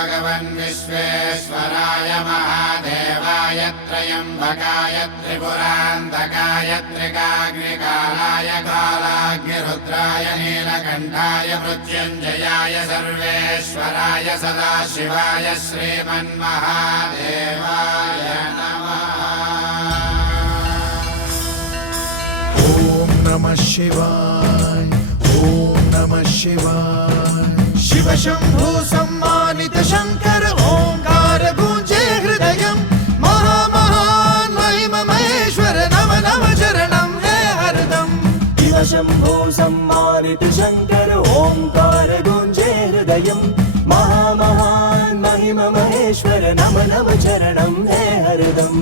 भगवन् विश्वेश्वराय महादेवाय त्र्यम्बकाय त्रिपुरान्तकाय त्रिकाग्निकालाय कालाग्निरुद्राय नीलकण्ठाय मृत्युञ्जयाय सर्वेश्वराय सदाशिवाय श्रीमन्महादेवाय नमः। ॐ नमः शिवाय, ॐ नमः शिवाय। शिव शंभु सम्मानित शंकर ओंकार गूंजे हृदयं महामहान महिम महेश्वर नव नव चरणं है हरदम। शिव शंभो सम्मानित शंकर ओंकार गूंजे हृदयं महामहान महिम महेश्वर नम नम चरणं है हरदम।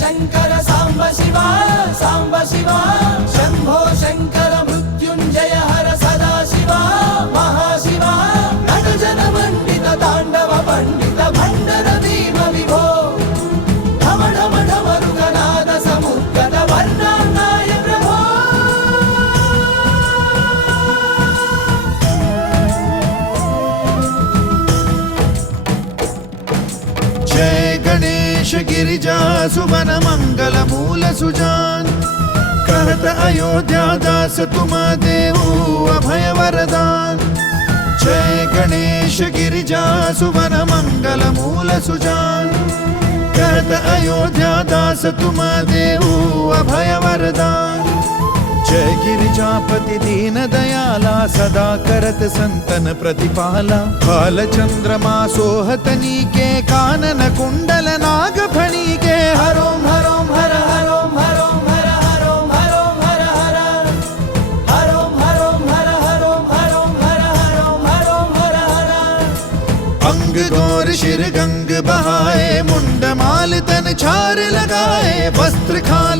शंकर सांब शिवा सांब शिवा शंभो शंकर मृत्युंजय हर सदा शिवा महाशिवा नट जन मंडित तांडव पंडित भंडर भीम विभो ढम ढम ढमरुगनाद समुद्गत वर्णानाय प्रभो। जय गणेश गिरिजा सुवन मंगल मूल सुजान। कहत अयोध्या दास तुम देऊ अभय वरदान। जय गणेश गिरिजा सुवन मंगल मूल सुजान। कहत अयोध्या दास तुम देऊ अभय वरदान। जय गिरिजापति दीन दयाला सदा करत संतन प्रतिपाला। बाल चंद्रमा सोहतनी के कानन कुंडल नाग फणी के हरोम हरोम हर हरोम हरोम हर हरोम हरोम हर हर हरोम हरोम हर हरोम हरोम हर हरोम हरोम हर हर। अंग गौर शिर गंग बहाए मुंड माल तन छार लगाए वस्त्र खाल